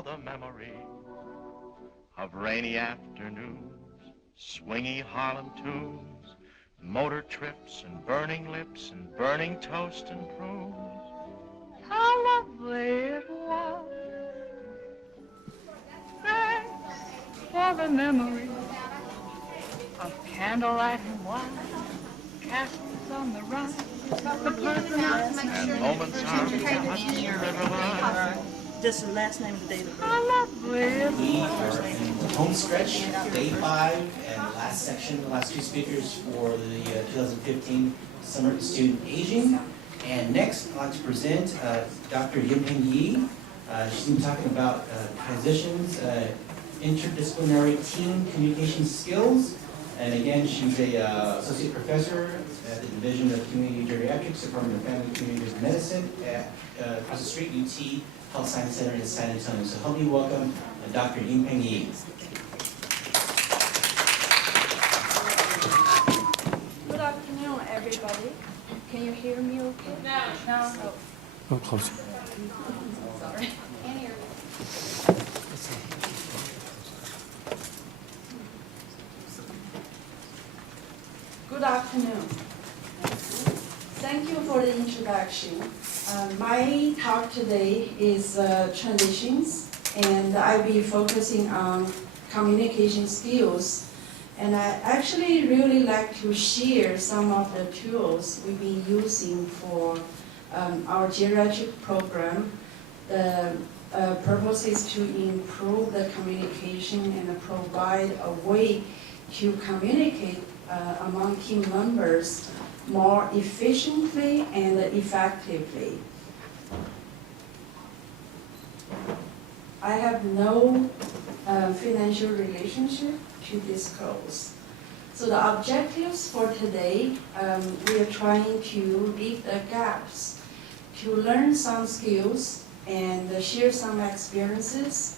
all the memory of rainy afternoons, swingy Harlem tunes, motor trips and burning lips and burning toast and prunes. How lovely it was. Thanks for the memory of candlelight and wine, castles on the run, and moments on the husky riverline. Just the last name of the day. How lovely it We was. are in the home stretch, day 5, and last section, the last 2 speakers for the 2015 Summer Student Aging. And next, I'd like to present Dr. Yanping MD. She's going to be talking about transitions, interdisciplinary team communication skills. And again, she's a associate professor at the Division of Community Geriatrics, Department of Family and Community Medicine at across the street, UT Health Science Center in San Antonio. So help me welcome Dr. Yanping MD. Good afternoon, everybody. Can you hear me okay? No. No? Oh, closer. Sorry. Can't hear me. Good afternoon. Thank you for the introduction. My talk today is transitions, and I'll be focusing on communication skills. And I actually really like to share some of the tools we've been using for our geriatric program. The purpose is to improve the communication and provide a way to communicate among team members more efficiently and effectively. I have no financial relationship to disclose. So the objectives for today, we are trying to lead the gaps, to learn some skills and share some experiences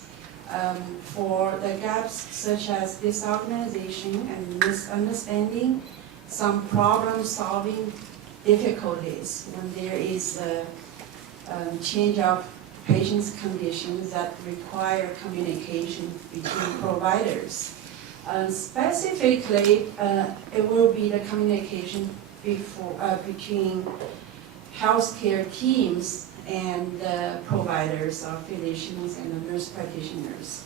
for the gaps such as disorganization and misunderstanding, some problem-solving difficulties when there is a change of patient's conditions that require communication between providers. Specifically, it will be the communication between healthcare teams and providers or physicians and nurse practitioners.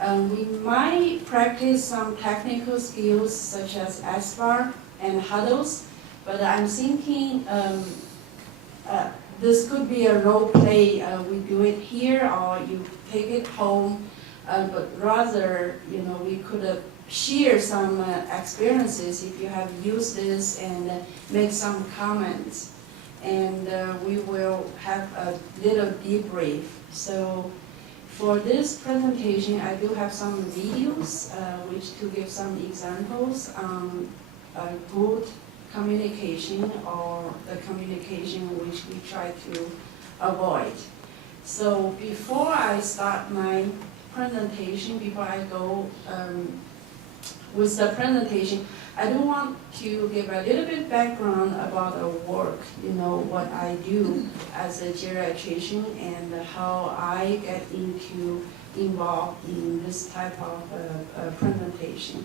We might practice some technical skills such as SBAR and Huddles, but I'm thinking this could be a role play. We do it here or you take it home, but rather, we could share some experiences if you have used this and make some comments. And we will have a little debrief. So for this presentation, I do have some videos which to give some examples on good communication or the communication which we try to avoid. So before I start my presentation, before I go with the presentation, I do want to give a little bit background about our work, what I do as a geriatrician and how I get involved in this type of presentation.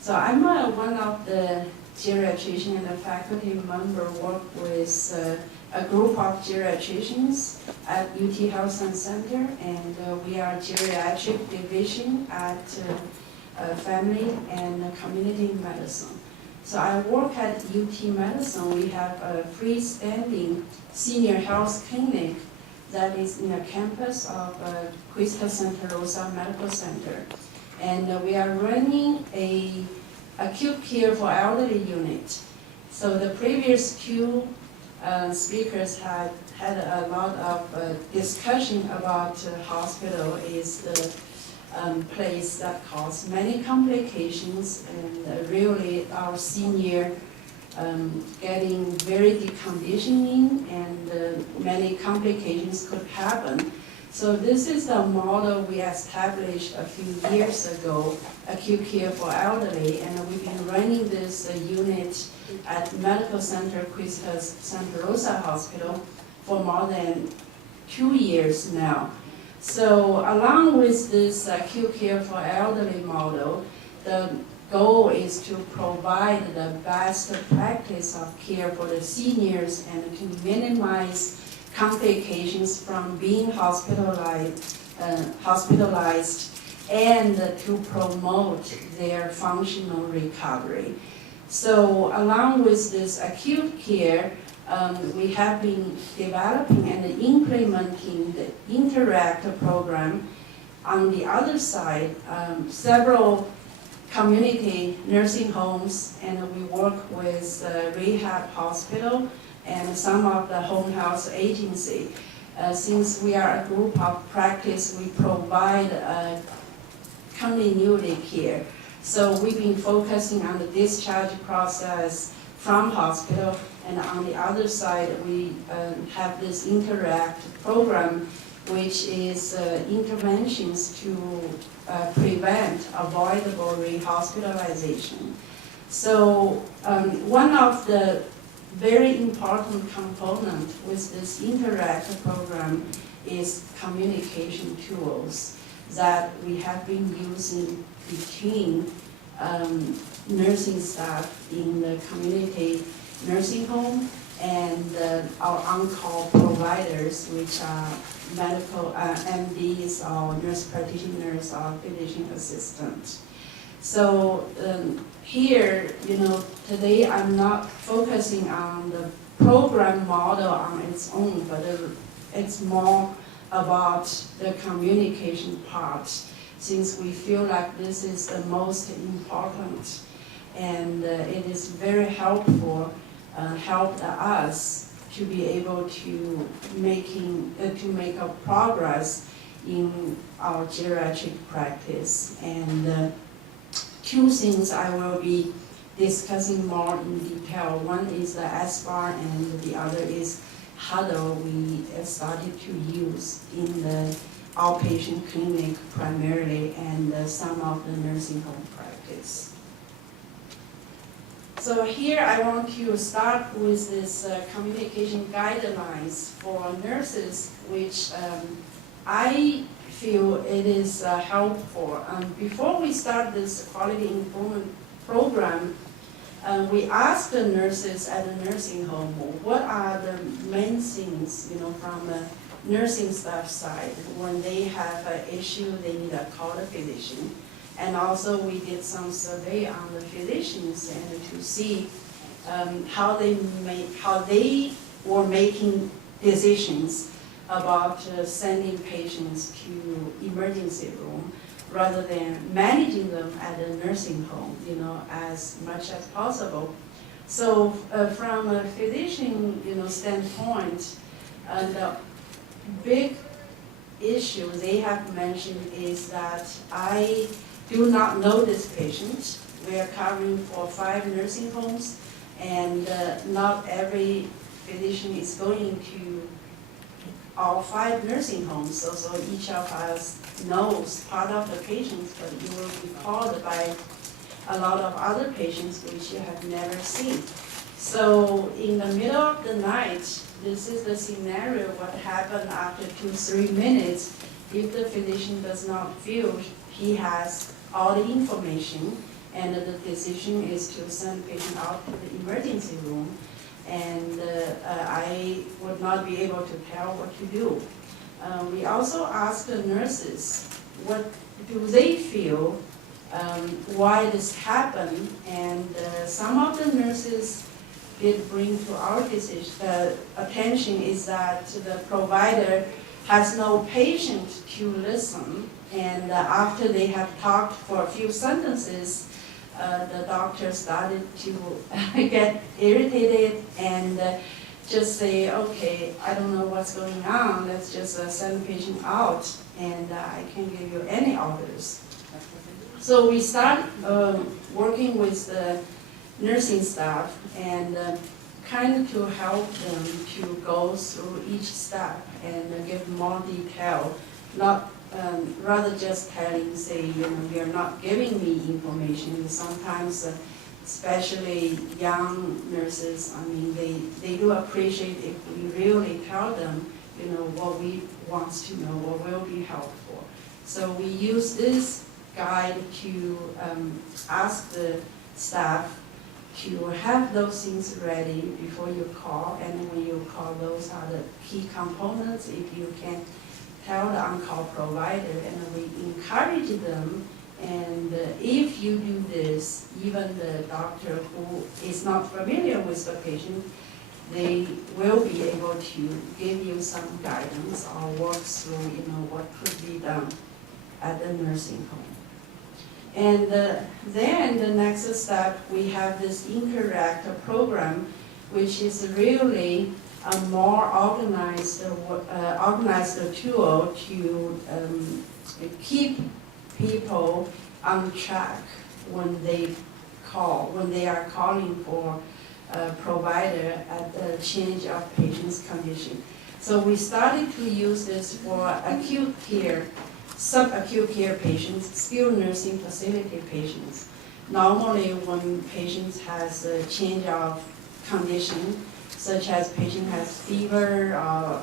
So I'm one of the geriatrician and a faculty member work with a group of geriatricians at UT Health Science Center, and we are Geriatric Division at Family and Community Medicine. So I work at UT Medicine. We have a freestanding senior health clinic that is in a campus of Quista Santa Rosa Medical Center. And we are running a acute care for elderly unit. So the previous 2 speakers had a lot of discussion about hospital is the place that causes many complications, and really our senior getting very deconditioning and many complications could happen. So this is the model we established a few years ago, acute care for elderly, and we've been running this unit at Medical Center Quista Santa Rosa Hospital for more than 2 years now. So along with this acute care for elderly model, the goal is to provide the best practice of care for the seniors and to minimize complications from being hospitalized and to promote their functional recovery. So along with this acute care, we have been developing and implementing the Interact program. On the other side, several community nursing homes, and we work with rehab hospital and some of the home health agency. Since we are a group of practice, we provide continuity care. So we've been focusing on the discharge process from hospital, and on the other side, we have this Interact program, which is interventions to prevent avoidable rehospitalization. So one of the very important component with this Interact program is communication tools that we have been using between nursing staff in the community nursing home and our on-call providers, which are medical MDs or nurse practitioners or physician assistants. So here, today I'm not focusing on the program model on its own, but it's more about the communication part, since we feel like this is the most important, and it is very helpful, helped us to be able to make a progress in our geriatric practice. And two things I will be discussing more in detail. One is the SBAR and the other is Huddle we started to use in the outpatient clinic primarily and some of the nursing home practice. So here I want to start with this communication guidelines for nurses, which I feel it is helpful. Before we start this quality improvement program, we asked the nurses at the nursing home, what are the main things, from the nursing staff side when they have an issue they need to call the physician. And also we did some survey on the physicians and to see how they were making decisions about sending patients to emergency room rather than managing them at a nursing home, as much as possible. So from a physician, standpoint, the big issue they have mentioned is that I do not know this patient. We are covering for 5 nursing homes, and not every physician is going to all 5 nursing homes. So each of us knows part of the patients, but you will be called by a lot of other patients which you have never seen. So in the middle of the night, this is the scenario what happened after 2-3 minutes. If the physician does not feel he has all the information, and the decision is to send the patient out to the emergency room, and I would not be able to tell what to do. We also asked the nurses, what do they feel, why this happened, and some of the nurses did bring to our attention is that the provider has no patience to listen, and after they have talked for a few sentences, the doctor started to get irritated and just say, okay, I don't know what's going on, let's just send the patient out, and I can't give you any orders. So we start working with the nursing staff and kind of to help them to go through each step and give more detail, not rather just telling, say, you're not giving me information. Sometimes, especially young nurses, I mean, they do appreciate if we really tell them what we want to know, what will be helpful. So we use this guide to ask the staff to have those things ready before you call, and when you call, those are the key components. If you can tell the on-call provider, and we encourage them, and if you do this, even the doctor who is not familiar with the patient, they will be able to give you some guidance or walk through, what could be done at the nursing home. And then the next step, we have this Interact program, which is really a more organized tool to keep people on track when they are calling for a provider at the change of patient's condition. So we started to use this for acute care, subacute care patients, skilled nursing facility patients. Normally when patients has a change of condition, such as patient has fever or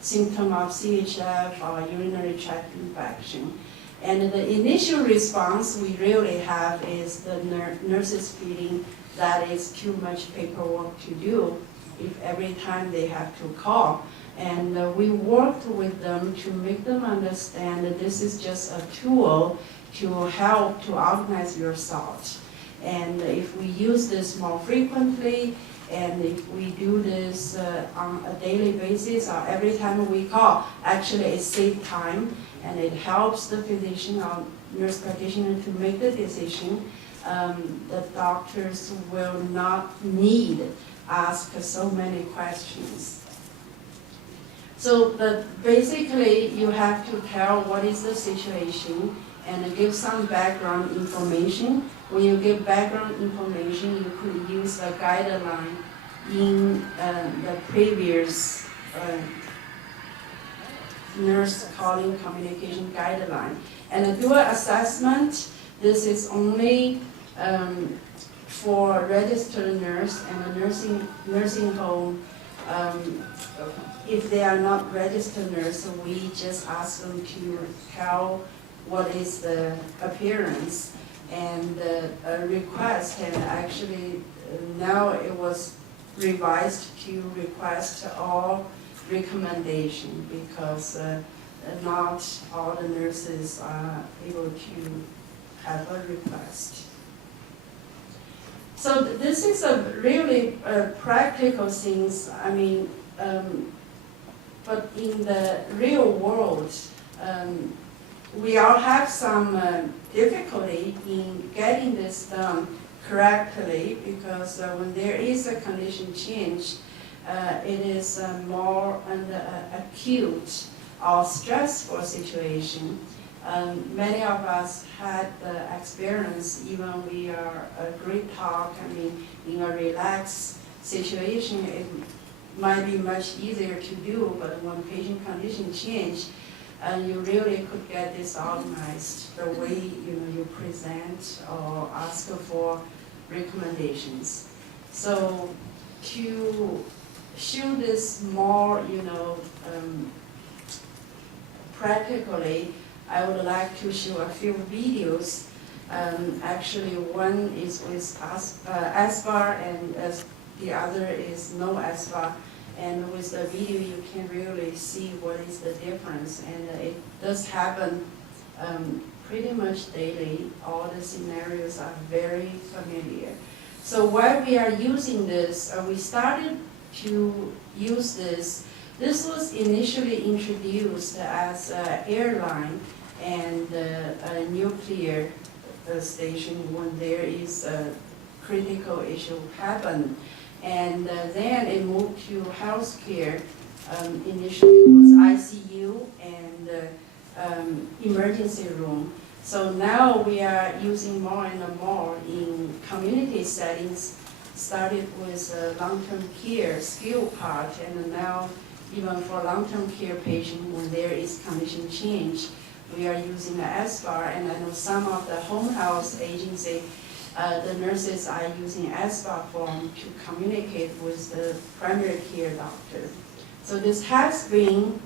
symptom of CHF or urinary tract infection. And the initial response we really have is the nurses feeling that is too much paperwork to do if every time they have to call. And we worked with them to make them understand that this is just a tool to help to organize your thoughts. And if we use this more frequently, and if we do this on a daily basis or every time we call, actually it saves time and it helps the physician or nurse practitioner to make the decision. The doctors will not need ask so many questions. So basically you have to tell what is the situation and give some background information. When you give background information, you could use a guideline in the previous nurse calling communication guideline. And do an assessment. This is only for registered nurse and a nursing home. If they are not registered nurse, we just ask them to tell what is the appearance and request, and actually now it was revised to request all recommendation because not all the nurses are able to have a request. So this is a really practical things. I mean, but in the real world, we all have some difficulty in getting this done correctly because when there is a condition change, it is more an acute or stressful situation. Many of us had the experience, even we are a great talk, I mean, in a relaxed situation, it might be much easier to do, but when patient condition change, you really could get disorganized the way you present or ask for recommendations. So to show this more, practically, I would like to show a few videos. Actually, one is with ASVAR and the other is no ASVAR. And with the video, you can really see what is the difference. And it does happen pretty much daily. All the scenarios are very familiar. So while we are using this, we started to use this. This was initially introduced as an airline and a nuclear station when there is a critical issue happen. And then it moved to healthcare. Initially it was ICU and emergency room. So now we are using more and more in community settings. Started with long-term care skill part, and now even for long-term care patient when there is condition change, we are using the SBAR, and I know some of the home health agency, the nurses are using SBAR form to communicate with the primary care doctor. So this has become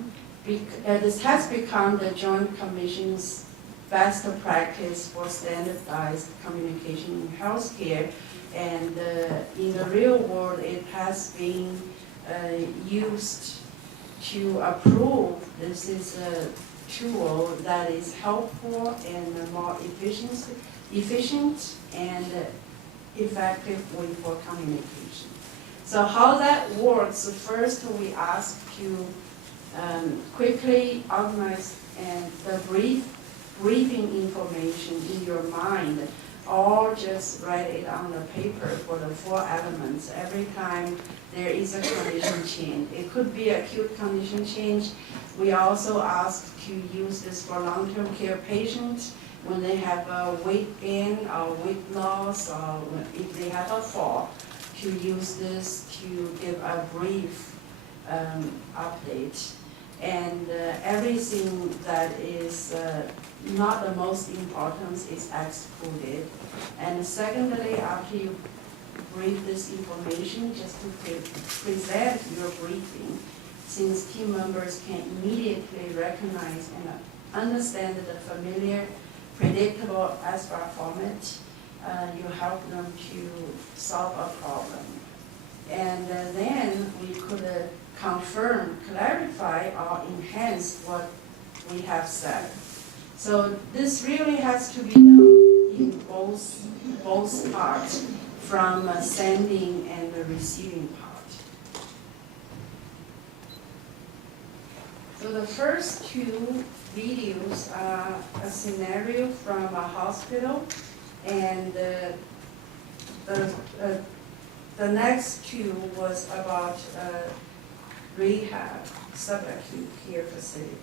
the Joint Commission's best practice for standardized communication in healthcare, and in the real world, it has been used to approve. This is a tool that is helpful and more efficient and effective way for communication. So how that works, first we ask to quickly organize the briefing information in your mind, or just write it on the paper for the 4 elements every time there is a condition change. It could be acute condition change. We also ask to use this for long-term care patients when they have a weight gain or weight loss, or if they have a fall, to use this to give a brief update. And everything that is not the most important is excluded. And secondly, after you brief this information, just to present your briefing, since team members can immediately recognize and understand the familiar, predictable SBAR format, you help them to solve a problem. And then we could confirm, clarify, or enhance what we have said. So this really has to be done in both parts, from sending and the receiving part. So the first 2 videos are a scenario from a hospital, and the next 2 was about rehab, subacute care facility.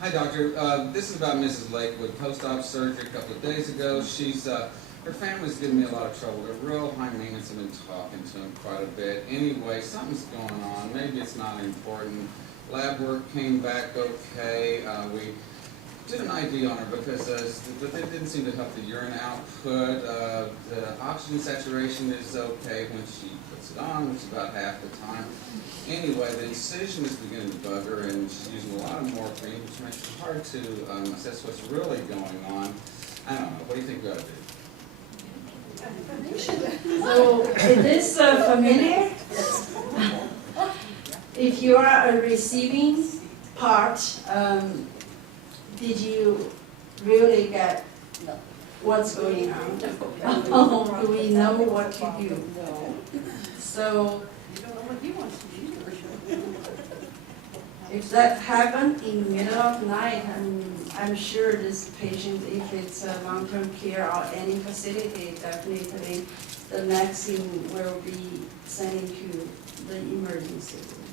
Hi, doctor. This is about Mrs. Lakewood. Post-op surgery a couple of days ago. Her family's giving me a lot of trouble. They're real high maintenance. I've been talking to them quite a bit. Anyway, something's going on. Maybe it's not important. Lab work came back okay. We did an IV on her because but it didn't seem to help the urine output. The oxygen saturation is okay when she puts it on, which is about half the time. Anyway, the incision is beginning to bug her, and she's using a lot of morphine, which makes it hard to assess what's really going on. I don't know. What do you think we ought to do? So is this familiar? If you are a receiving part, did you really get what's going on? Do we know what to do? So if that happened in the middle of the night, I'm sure this patient, if it's a long-term care or any facility, definitely the next thing will be sending to the emergency room.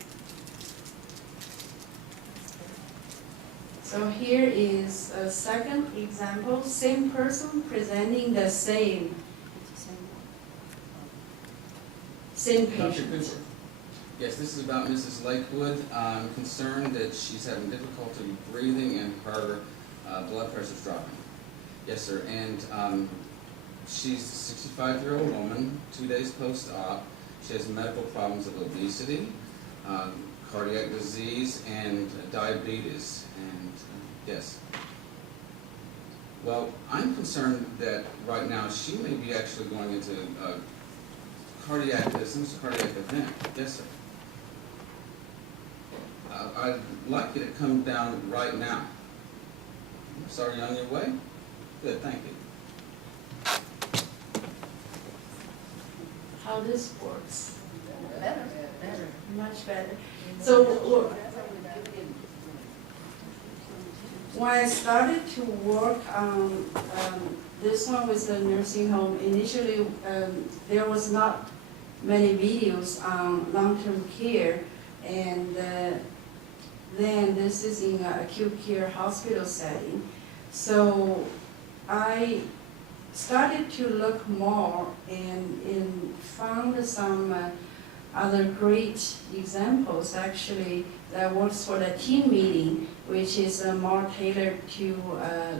So here is a second example, same person presenting the same patient. Yes, this is about Mrs. Lakewood. I'm concerned that she's having difficulty breathing and her blood pressure's dropping. Yes, sir. And she's a 65-year-old woman, 2 days post-op. She has medical problems of obesity, cardiac disease, and diabetes. And yes. Well, I'm concerned that right now she may be actually going into some cardiac event. Yes, sir. I'd like you to come down right now. Sorry, on your way? Good, thank you. How this works? Better. Much better. So when I started to work on this one with the nursing home, initially there was not many videos on long-term care, and then this is in an acute care hospital setting. So I started to look more and found some other great examples actually that works for the team meeting, which is more tailored to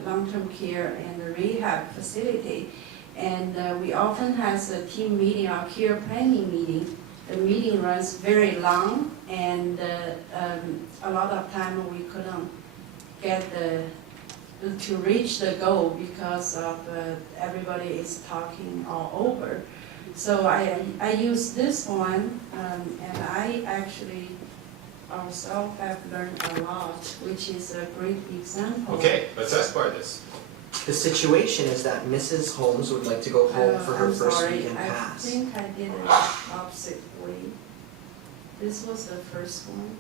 long-term care and rehab facility. And we often have a team meeting or care planning meeting. The meeting runs very long, and a lot of time we couldn't get to reach the goal because of everybody is talking all over. So I use this one, and I actually also have learned a lot, which is a great example. Okay, let's ask Bar this. The situation is that Mrs. Holmes would like to go home for her I'm first sorry, weekend I pass. think I did it opposite way. This was the first one.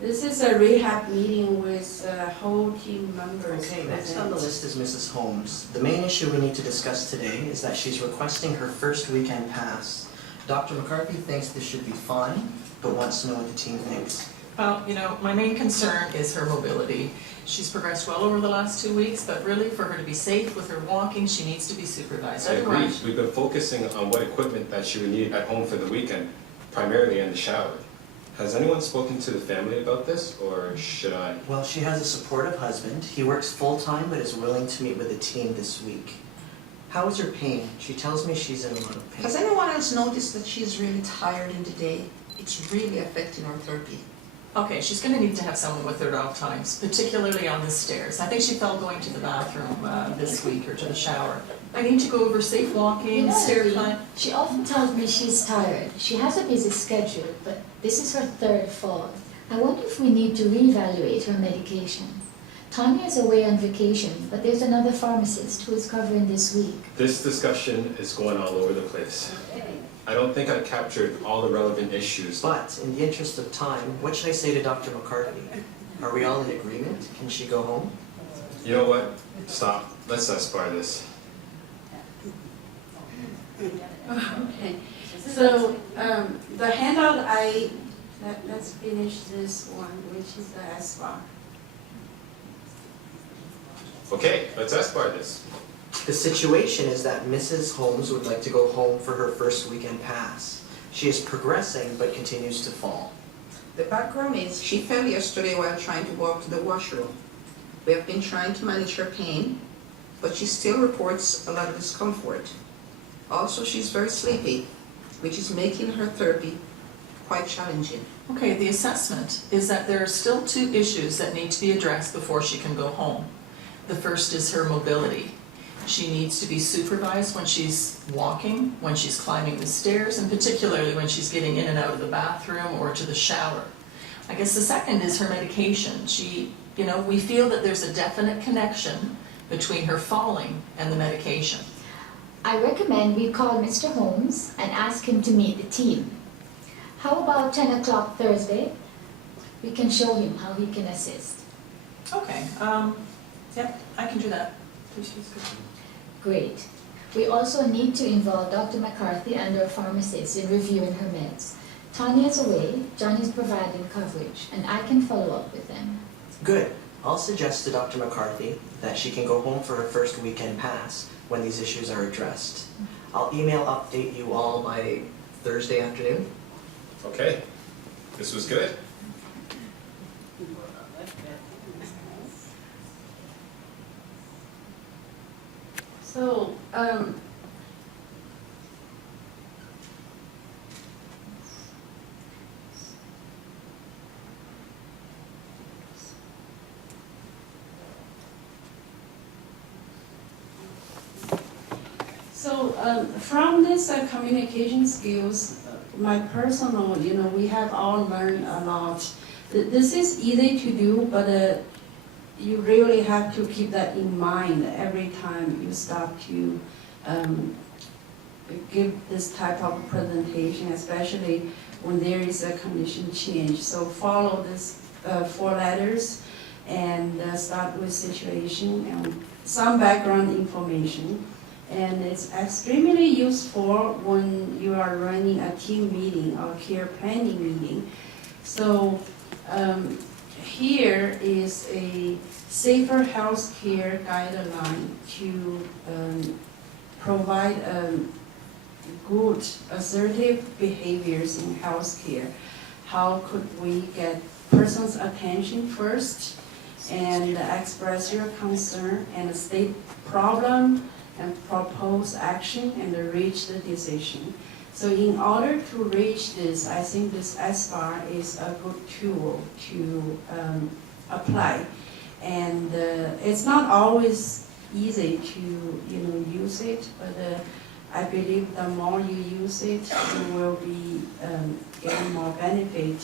This is a rehab meeting with whole team members. Okay, next on the list is Mrs. Holmes. The main issue we need to discuss today is that she's requesting her first weekend pass. Dr. McCarthy thinks this should be fine, but wants to know what the team thinks. Well, my main concern is her mobility. She's progressed well over the last 2 weeks, but really for her to be safe with her walking, she needs to be supervised. I agree. Otherwise, We've been focusing on what equipment that she would need at home for the weekend, primarily in the shower. Has anyone spoken to the family about this, or should I? Well, she has a supportive husband. He works full-time but is willing to meet with the team this week. How is her pain? She tells me she's in a lot of pain. Has anyone else noticed that she's really tired in the day? It's really affecting her therapy. okay, she's going to need to have someone with her at all times, particularly on the stairs. I think she felt going to the bathroom this week or to the shower. I need to go over safe walking, stair climb. She often tells me she's tired. She has a busy schedule, but this is her third fall. I wonder if we need to reevaluate her medication. Tanya is away on vacation, but there's another pharmacist who is covering this week. This discussion is going all over the place. I don't think I captured all the relevant issues. But in the interest of time, what should I say to Dr. McCarthy? Are we all in agreement? Can she go home? You know what? Stop. Let's ask Bar this. Okay, so the handout let's finish this one, which is the SBAR. Okay, let's ask Bar this. The situation is that Mrs. Holmes would like to go home for her first weekend pass. She is progressing but continues to fall. The background is she fell yesterday while trying to walk to the washroom. We have been trying to manage her pain, but she still reports a lot of discomfort. Also, she's very sleepy, which is making her therapy quite challenging. Okay, the assessment is that there are still 2 issues that need to be addressed before she can go home. The first is her mobility. She needs to be supervised when she's walking, when she's climbing the stairs, and particularly when she's getting in and out of the bathroom or to the shower. I guess the second is her medication. We feel that there's a definite connection between her falling and the medication. I recommend we call Mr. Holmes and ask him to meet the team. How about 10 o'clock Thursday? We can show him how he can assist. Okay, yep, I can do that. Please, good. Great. We also need to involve Dr. McCarthy and our pharmacist in reviewing her meds. Tanya's away, John is providing coverage, and I can follow up with them. Good. I'll suggest to Dr. McCarthy that she can go home for her first weekend pass when these issues are addressed. I'll email update you all by Thursday afternoon. Okay, this was good. So, from this communication skills, my personal, we have all learned a lot. This is easy to do, but you really have to keep that in mind every time you start to give this type of presentation, especially when there is a condition change. So follow this 4 letters and start with situation and some background information. And it's extremely useful when you are running a team meeting or care planning meeting. So here is a safer healthcare guideline to provide good assertive behaviors in healthcare. How could we get person's attention first and express your concern and state problem and propose action and reach the decision. So in order to reach this, I think this SBAR is a good tool to apply. And it's not always easy to use it, but I believe the more you use it, you will be getting more benefit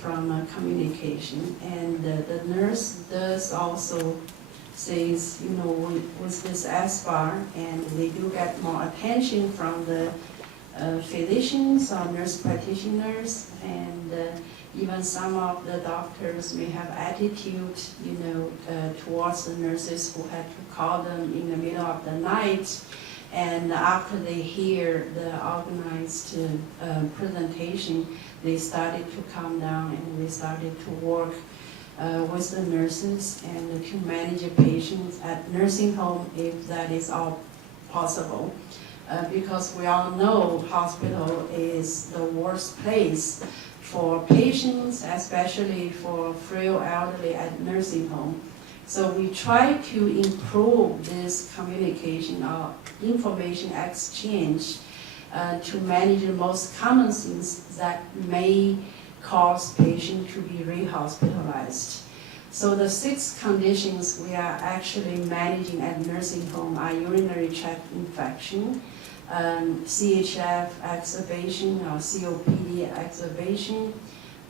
from communication. And the nurse does also says, with this SBAR, and they do get more attention from the physicians or nurse practitioners, and even some of the doctors may have attitude, towards the nurses who had to call them in the middle of the night. And after they hear the organized presentation, they started to calm down and they started to work with the nurses and to manage patients at nursing home if that is all possible. Because we all know hospital is the worst place for patients, especially for frail elderly at nursing home. So we try to improve this communication or information exchange to manage the most common things that may cause patient to be rehospitalized. So the 6 conditions we are actually managing at nursing home are urinary tract infection, CHF exacerbation or COPD exacerbation,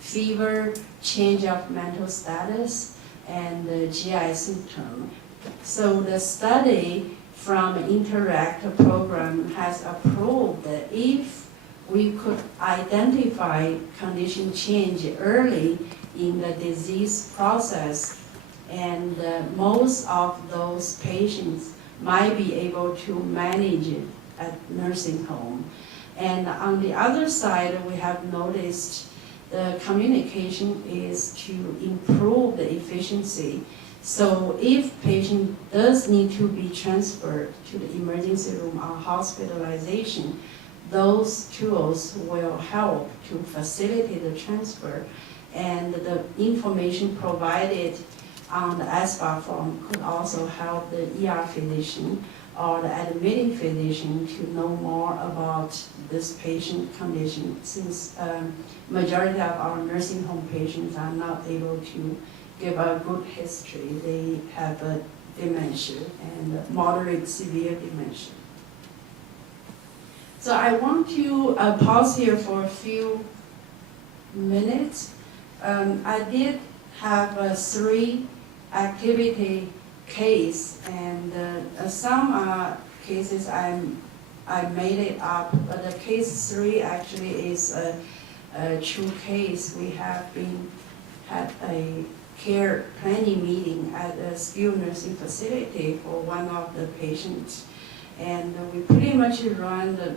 fever, change of mental status, and GI symptom. So the study from Interact program has approved that if we could identify condition change early in the disease process, and most of those patients might be able to manage it at nursing home. And on the other side, we have noticed the communication is to improve the efficiency. So if patient does need to be transferred to the emergency room or hospitalization, those tools will help to facilitate the transfer, and the information provided on the SBAR form could also help the ER physician or the admitting physician to know more about this patient condition, since majority of our nursing home patients are not able to give a good history. They have a dementia and moderate severe dementia. So I want to pause here for a few minutes. I did have 3 activity case, and some cases I made it up, but the case 3 actually is a true case. We have had a care planning meeting at a skilled nursing facility for one of the patients, and we pretty much run the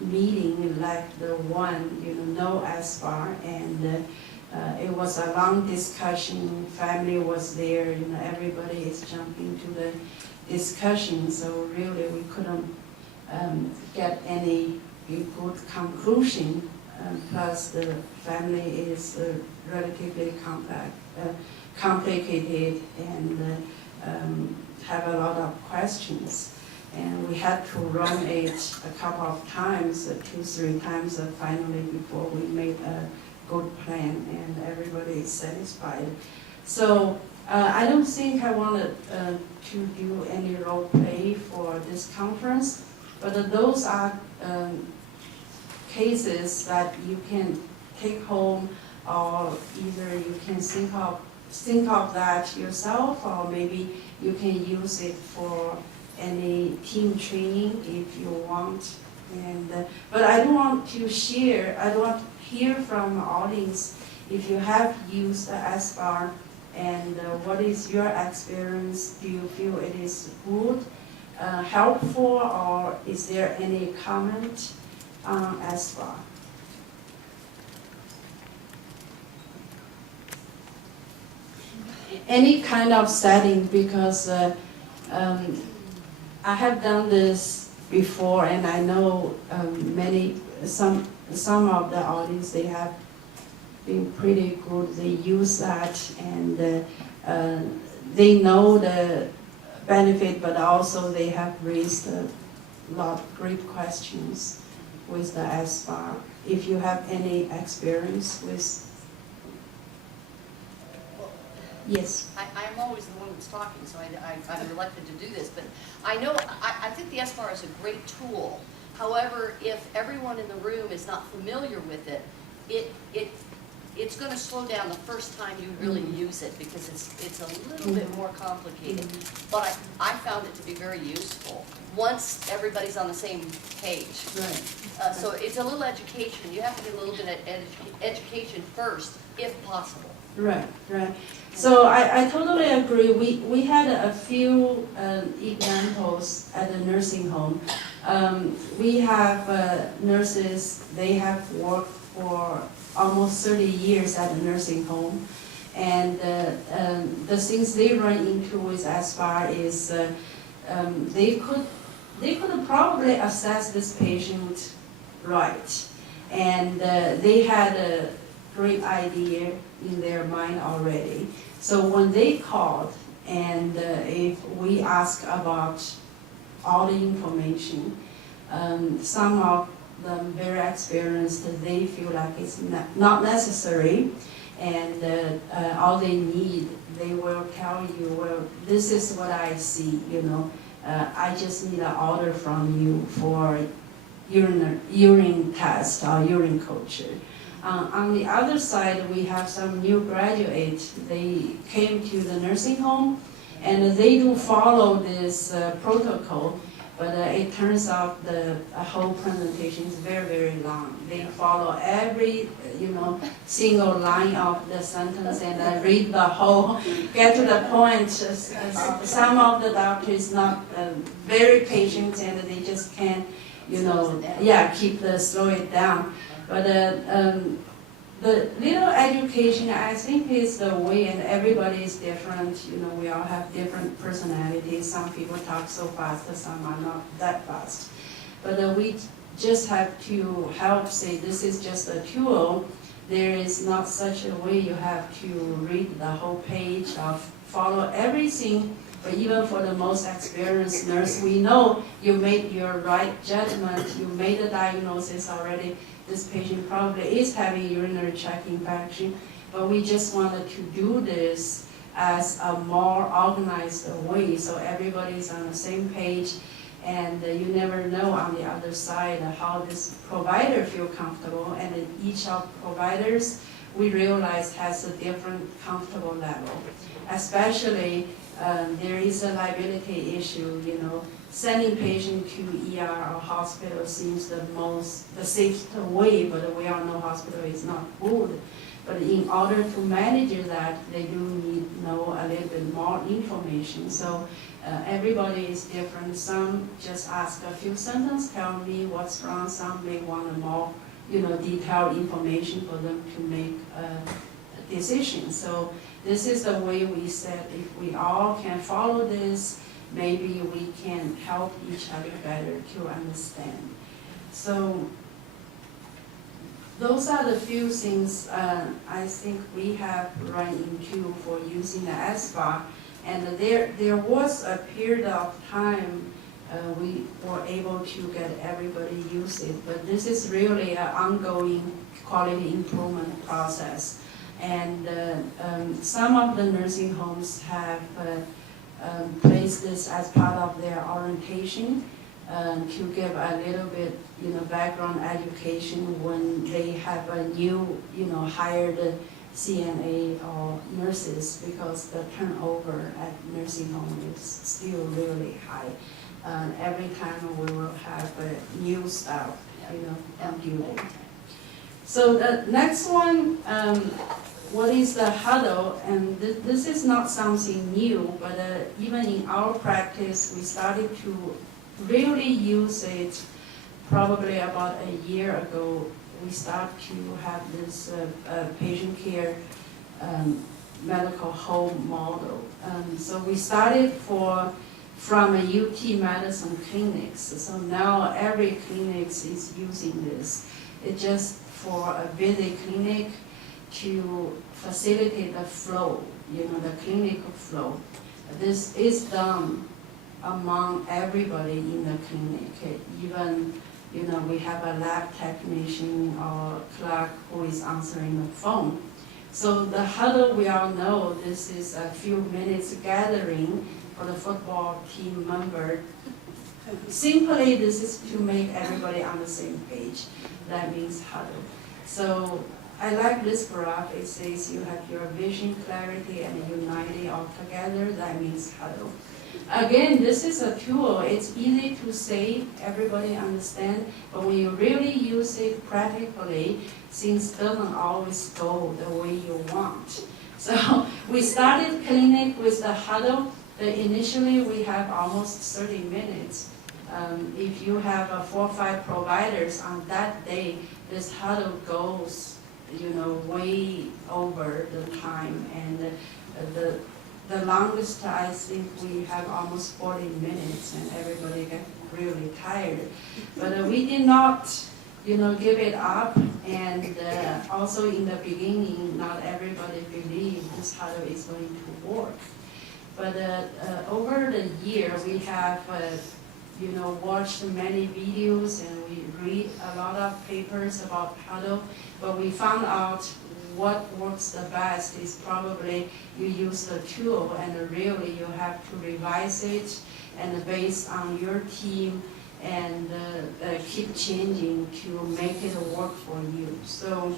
meeting like the one, no SBAR, and it was a long discussion. Family was there, everybody is jumping to the discussion. So really, we couldn't get any good conclusion. Plus, the family is relatively complicated and have a lot of questions. And we had to run it a couple of times, 2-3 times, finally before we made a good plan, and everybody is satisfied. So I don't think I wanted to do any role play for this conference, but those are cases that you can take home, or either you can think of that yourself, or maybe you can use it for any team training if you want. And but I don't want to share. I don't want to hear from the audience if you have used the SBAR, and what is your experience? Do you feel it is good, helpful, or is there any comment on SBAR? Any kind of setting, because I have done this before, and I know some of the audience, they have been pretty good. They use that, and they know the benefit, but also they have raised a lot of great questions with the SBAR. If you have any experience with, yes. I'm always the one that's talking, so I'm reluctant to do this, but I know, I think the SBAR is a great tool. However, if everyone in the room is not familiar with it, it's going to slow down the first time you really use it, because it's a little bit more complicated. But I found it to be very useful once everybody's on the same page. Right. So it's a little education. You have to do a little bit of education first, if possible. Right, right. So I totally agree. We had a few examples at the nursing home. We have nurses, they have worked for almost 30 years at the nursing home. And the things they run into with SBAR is they could probably assess this patient right. And they had a great idea in their mind already. So when they called, and if we ask about all the information, some of them very experienced, they feel like it's not necessary, and all they need, they will tell you, well, this is what I see, you know, I just need an order from you for urine test or urine culture. On the other side, we have some new graduates. They came to the nursing home, and they do follow this protocol, but it turns out the whole presentation is very, very long. They follow every, single line of the sentence and read the whole, get to the point. Some of the doctors not very patient, and they just can't, slow it down. But the little education, I think, is the way, and everybody is different. We all have different personalities. Some people talk so fast, some are not that fast. But we just have to help say this is just a tool. There is not such a way you have to read the whole page or follow everything. But even for the most experienced nurse, we know you made your right judgment, you made a diagnosis already. This patient probably is having urinary tract infection, but we just wanted to do this as a more organized way, so everybody's on the same page, and you never know on the other side how this provider feel comfortable, and each of providers, we realize, has a different comfortable level. Especially, there is a liability issue, sending patient to ER or hospital seems the safest way, but we all know hospital is not good. But in order to manage that, they do need to know a little bit more information. So everybody is different. Some just ask a few sentences, tell me what's wrong. Some may want more, detailed information for them to make a decision. So this is the way we said, if we all can follow this, maybe we can help each other better to understand. So those are the few things I think we have run into for using the SBAR. And there was a period of time we were able to get everybody use it, but this is really an ongoing quality improvement process. And some of the nursing homes have place this as part of their orientation to give a little bit, background education when they have a new, hired CNA or nurses, because the turnover at nursing home is still really high. Every time we will have new staff, on duty. So the next one, what is the Huddle? And this is not something new, but even in our practice, we started to really use it probably about a year ago. We started to have this patient care medical home model. So we started for from a UT medicine clinics. So now every clinic is using this. It's just for a busy clinic to facilitate the flow, the clinical flow. This is done among everybody in the clinic. Even, we have a lab technician or clerk who is answering the phone. So the huddle, we all know, this is a few minutes gathering for the football team member. Simply, this is to make everybody on the same page. That means huddle. So I like this graph. It says you have your vision, clarity, and unity all together. That means huddle. Again, this is a tool. It's easy to say, everybody understand, but when you really use it practically, things don't always go the way you want. So we started clinic with the huddle. Initially, we have almost 30 minutes. If you have 4 or 5 providers on that day, this huddle goes, way over the time. And the longest, I think we have almost 40 minutes, and everybody get really tired. But we did not, give it up. And also in the beginning, not everybody believed this huddle is going to work. But over the year, we have, watched many videos and we read a lot of papers about huddle. But we found out what works the best is probably you use the tool and really you have to revise it and based on your team and keep changing to make it work for you. So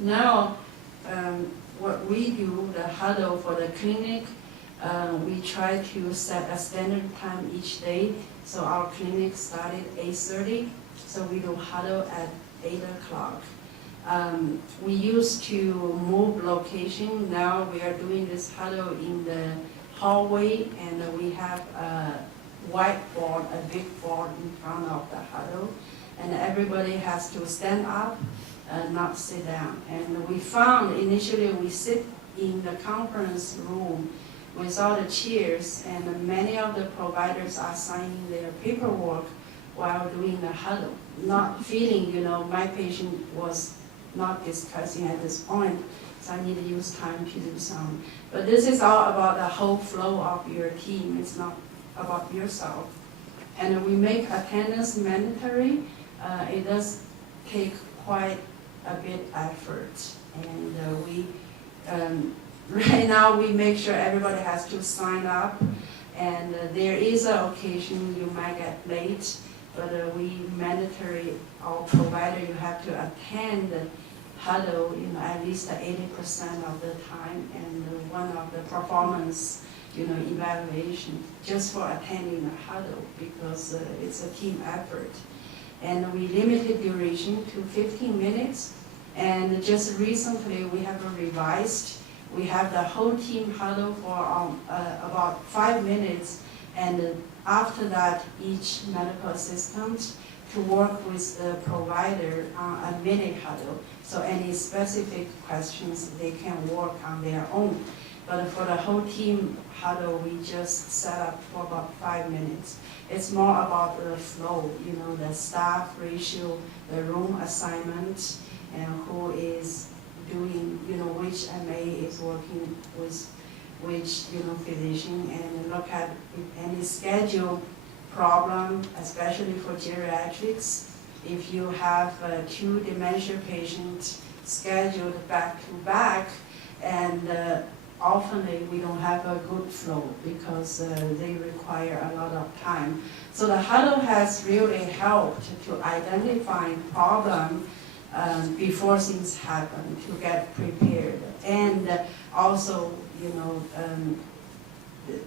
now what we do, the huddle for the clinic, we try to set a standard time each day. So our clinic started 8:30, so we do huddle at 8 o'clock. We used to move location. Now we are doing this huddle in the hallway, and we have a whiteboard, a big board in front of the huddle, and everybody has to stand up and not sit down. And we found initially we sit in the conference room with all the chairs, and many of the providers are signing their paperwork while doing the huddle, not feeling, my patient was not discussing at this point, so I need to use time to do some. But this is all about the whole flow of your team. It's not about yourself. And we make attendance mandatory. It does take quite a bit effort. And we right now we make sure everybody has to sign up. And there is an occasion you might get late, but we mandatory, our provider, you have to attend the huddle, at least 80% of the time, and one of the performance, evaluation, just for attending the huddle, because it's a team effort. And we limited duration to 15 minutes, and just recently we have revised. We have the whole team huddle for about 5 minutes, and after that, each medical assistant to work with the provider on a mini huddle. So any specific questions, they can work on their own. But for the whole team huddle, we just set up for about 5 minutes. It's more about the flow, the staff ratio, the room assignment, and who is doing, which MA is working with which, physician, and look at if any schedule problem, especially for geriatrics. If you have 2 dementia patients scheduled back to back, and often we don't have a good flow because they require a lot of time. So the huddle has really helped to identify problem before things happen, to get prepared. And also,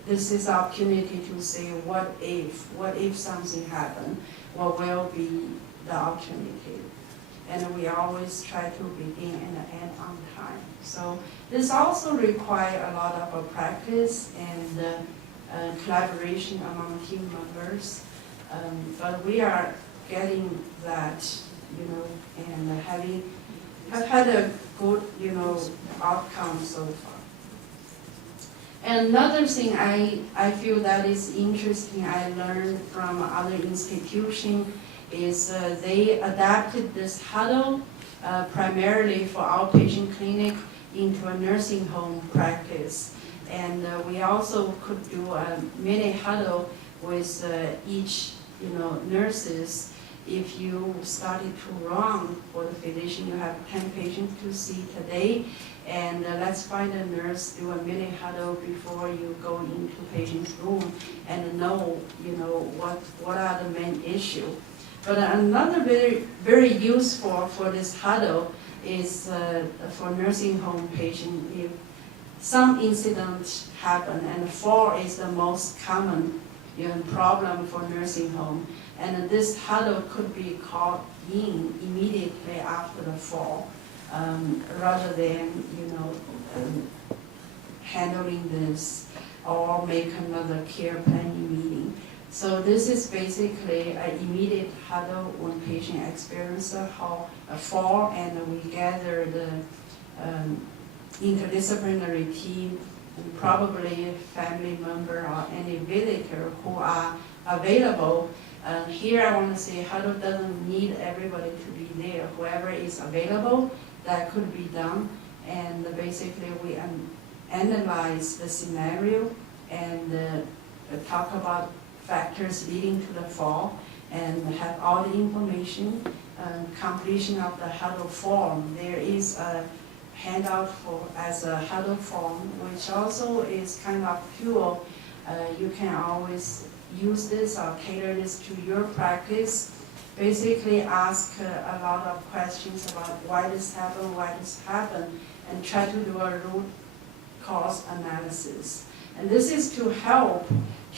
this is an opportunity to say, what if something happened? What will be the alternative? And we always try to begin and end on time. So this also requires a lot of practice and collaboration among team members. But we are getting that, and have had a good, outcome so far. And another thing I feel that is interesting, I learned from other institutions, is they adapted this Huddle primarily for outpatient clinic into a nursing home practice. And we also could do a mini Huddle with each nurses. If you started to run for the physician, you have 10 patients to see today, and let's find a nurse, do a mini Huddle before you go into patient's room and know what are the main issue. But another very useful for this Huddle is for nursing home patient. If some incident happen, and fall is the most common problem for nursing home, and this Huddle could be called in immediately after the fall, rather than handling this or make another care planning meeting. So this is basically an immediate Huddle when patient experiences a fall, and we gather the interdisciplinary team and probably a family member or any visitor who are available. Here I want to say Huddle doesn't need everybody to be there. Whoever is available, that could be done. And basically we analyze the scenario and talk about factors leading to the fall and have all the information. Completion of the Huddle form. There is a handout as a Huddle form, which also is kind of tool. You can always use this or tailor this to your practice. Basically ask a lot of questions about why this happened, and try to do a root cause analysis. And this is to help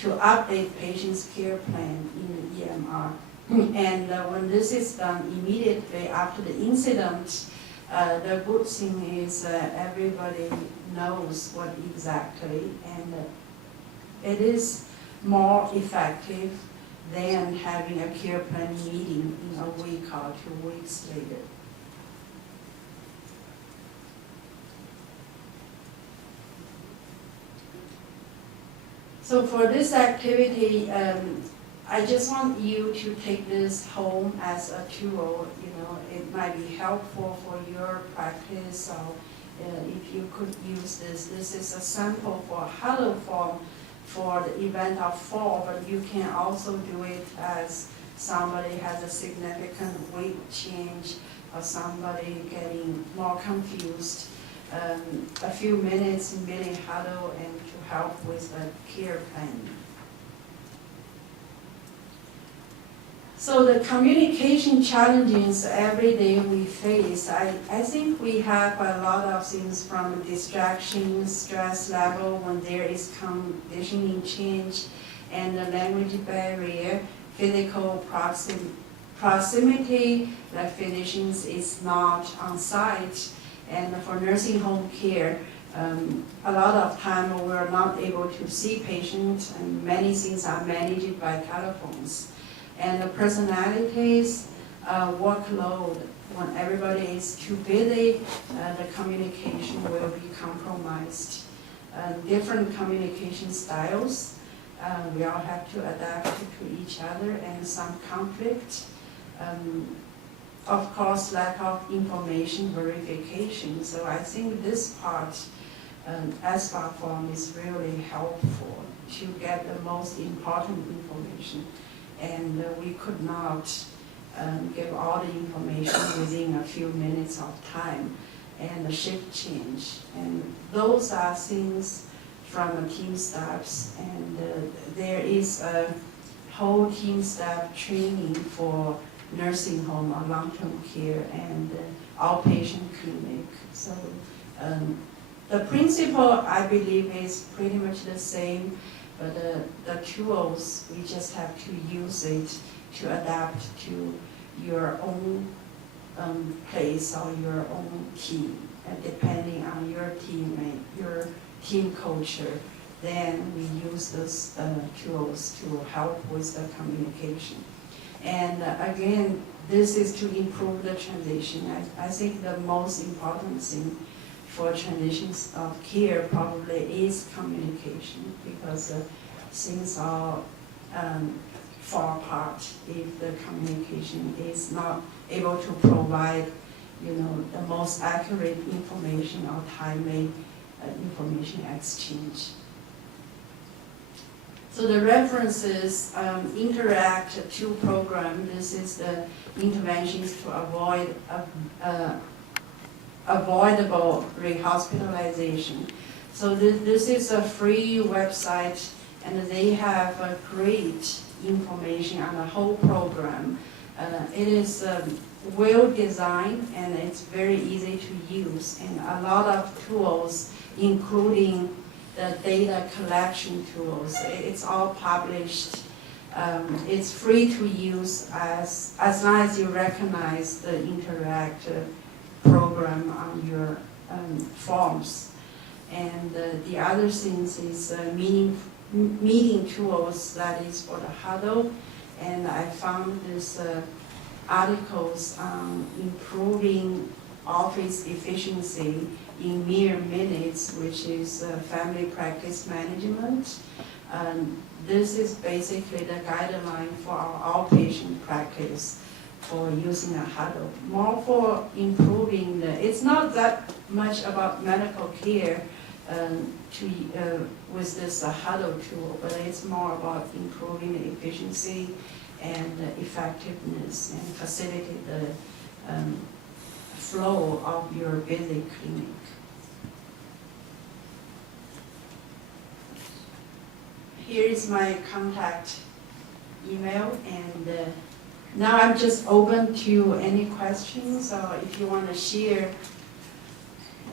to update patient's care plan in the EMR. And when this is done immediately after the incident, the good thing is everybody knows what exactly, and it is more effective than having a care plan meeting in a week or 2 weeks later. So for this activity, I just want you to take this home as a tool. It might be helpful for your practice, or if you could use this. This is a sample for a Huddle form for the event of fall, but you can also do it as somebody has a significant weight change or somebody getting more confused. A few minutes in mini Huddle and to help with the care plan. So the communication challenges every day we face, I think we have a lot of things from distraction, stress level when there is conditioning change, and the language barrier, physical proximity, the physicians is not on site, and for nursing home care, a lot of time we're not able to see patients, and many things are managed by telephones. And the personalities, workload, when everybody is too busy, the communication will be compromised. Different communication styles, we all have to adapt to each other, and some conflict. Of course, lack of information verification. So I think this part, SBA form is really helpful to get the most important information. And we could not give all the information within a few minutes of time, and the shift change. And those are things from the team staffs, and there is a whole team staff training for nursing home or long-term care and outpatient clinic. So the principle, I believe, is pretty much the same. But the tools, we just have to use it to adapt to your own place or your own team. And depending on your teammate, your team culture, then we use those tools to help with the communication. And again, this is to improve the transition. I think the most important thing for transitions of care probably is communication, because things are fall apart if the communication is not able to provide, the most accurate information or timely information exchange. So the references, Interact 2 program, this is the interventions to avoid avoidable rehospitalization. So this is a free website, and they have a great information on the whole program. It is well designed, and it's very easy to use, and a lot of tools, including the data collection tools. It's all published. It's free to use as long as you recognize the Interact program on your forms. And the other things is meeting tools, that is for the Huddle. And I found this articles on improving office efficiency in mere minutes, which is family practice management. This is basically the guideline for our outpatient practice for using a Huddle. More for improving it's not that much about medical care with this Huddle tool, but it's more about improving the efficiency and effectiveness and facilitate the flow of your busy clinic. Here is my contact email, and now I'm just open to any questions, or if you want to share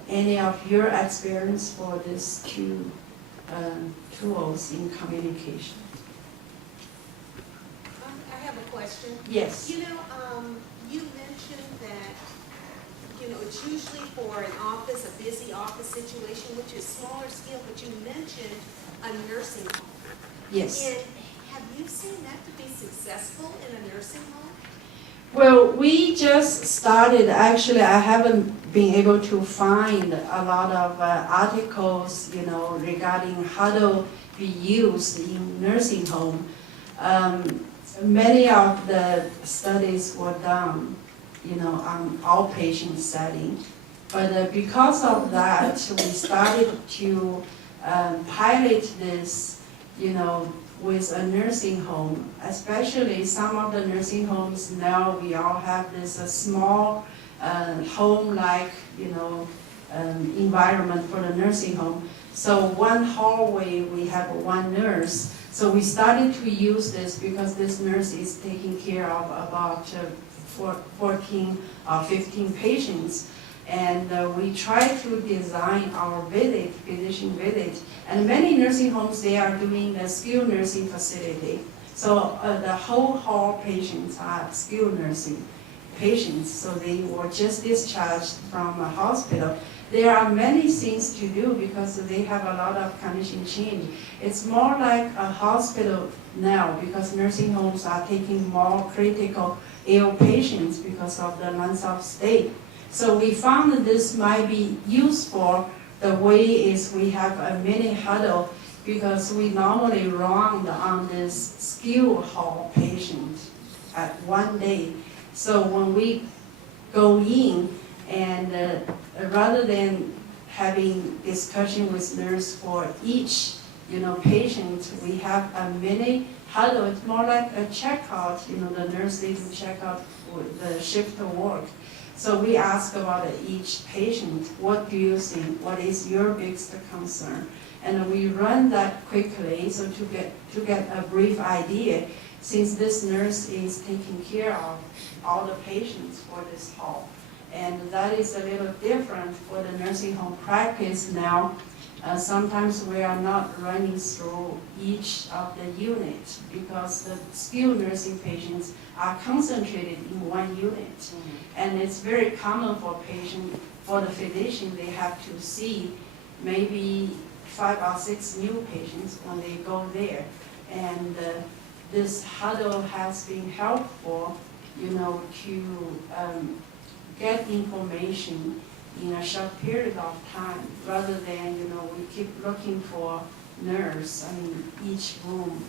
any of your experience for these two tools in communication. I have a question. Yes. You mentioned that, it's usually for an office, a busy office situation, which is smaller scale, but you mentioned a nursing home. Yes. And have you seen that to be successful in a nursing home? Well, we just started. Actually, I haven't been able to find a lot of articles, regarding how to be used in nursing home. Many of the studies were done, on outpatient setting. But because of that, we started to pilot this, with a nursing home, especially some of the nursing homes now, we all have this small home-like, environment for the nursing home. So one hallway, we have one nurse. So we started to use this because this nurse is taking care of about 14 or 15 patients. And we try to design our physician visit. And many nursing homes, they are doing the skilled nursing facility. So the whole hall patients are skilled nursing patients. So they were just discharged from a hospital. There are many things to do because they have a lot of condition change. It's more like a hospital now because nursing homes are taking more critical ill patients because of the length of stay. So we found that this might be useful. The way is we have a mini Huddle because we normally run on this skill hall patient at one day. So when we go in and rather than having discussion with nurse for each patient, we have a mini Huddle. It's more like a checkout. The nurse needs to check out the shift of work. So we ask about each patient, what do you think? What is your biggest concern? And we run that quickly so to get a brief idea, since this nurse is taking care of all the patients for this hall. And that is a little different for the nursing home practice now. Sometimes we are not running through each of the units because the skilled nursing patients are concentrated in one unit. And it's very common for the physician, they have to see maybe 5 or 6 new patients when they go there. And this Huddle has been helpful, to get information in a short period of time, rather than, we keep looking for nurse. I mean, each room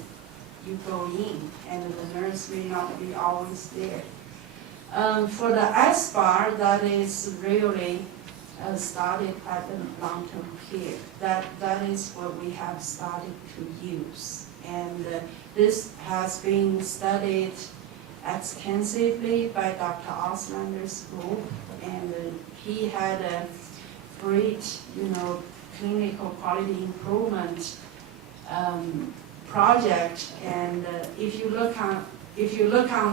you go in, and the nurse may not be always there. For the SBAR, that is really started at the long-term care. That is what we have started to use. And this has been studied extensively by Dr. Oslander's group, and he had a great, clinical quality improvement project. And if you look on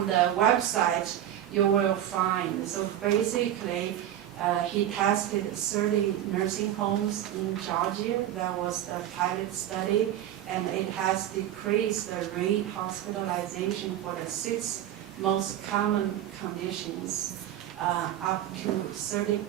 the website, you will find. So basically, he tested 30 nursing homes in Georgia. That was the pilot study, and it has decreased the rate hospitalization for the 6 most common conditions up to 30%.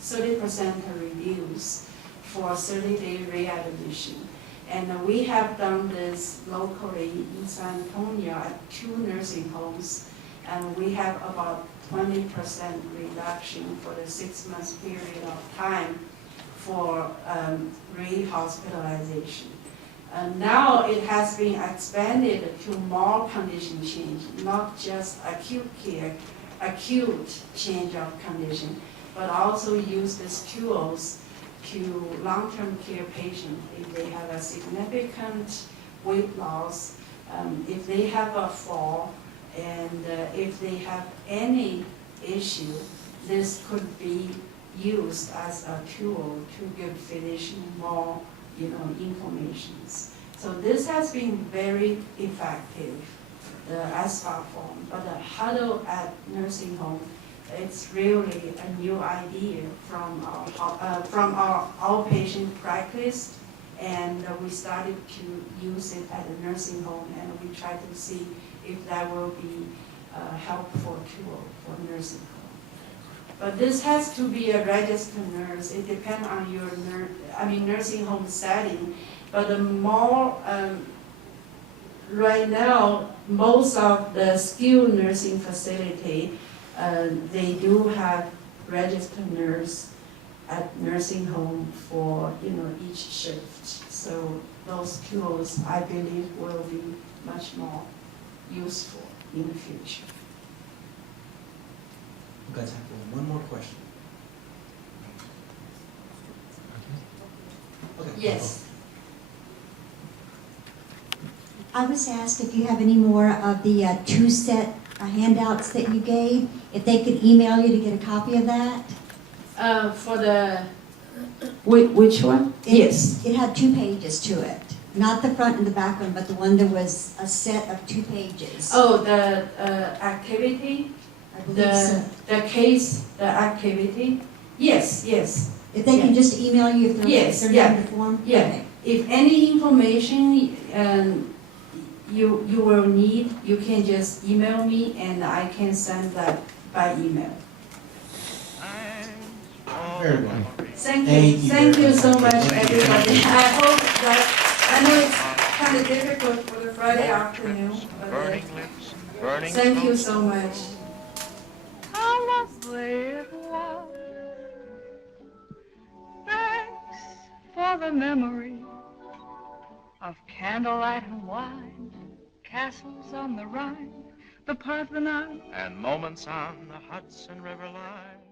30% reduced for 30-day readmission. And we have done this locally in San Antonio at 2 nursing homes, and we have about 20% reduction for the 6-month period of time for rehospitalization. Now it has been expanded to more condition change, not just acute care, acute change of condition, but also use these tools to long-term care patients if they have a significant weight loss, if they have a fall, and if they have any issue, this could be used as a tool to give physician more, information. So this has been very effective, the SBAR form. But the Huddle at nursing home, it's really a new idea from our outpatient practice, and we started to use it at the nursing home, and we try to see if that will be a helpful tool for nursing home. But this has to be a registered nurse. It depends on your nursing home setting. But the more, right now, most of the skilled nursing facility, they do have registered nurse at nursing home for, each shift. So those tools, I believe, will be much more useful in the future. We've got time for one more question. Okay. Yes. I was asked if you have any more of the 2 set handouts that you gave, if they could email you to get a copy of that. For the, which one? Yes. It had 2 pages to it. Not the front and the back one, but the one that was a set of 2 pages. Oh, the activity? I believe so. The case, the activity? Yes. If they can just email you if they're, Yes, if they're yeah. done the form? Yeah. Okay. If any information you will need, you can just email me, and I can send that by email. Very well. Thank you so much, everybody. I hope that, I know it's kind of difficult for the Friday afternoon, but thank you so much. How lovely it was. Thanks for the memory of candlelight and wine, castles on the Rhine, the Parthenon, and moments on the Hudson River line.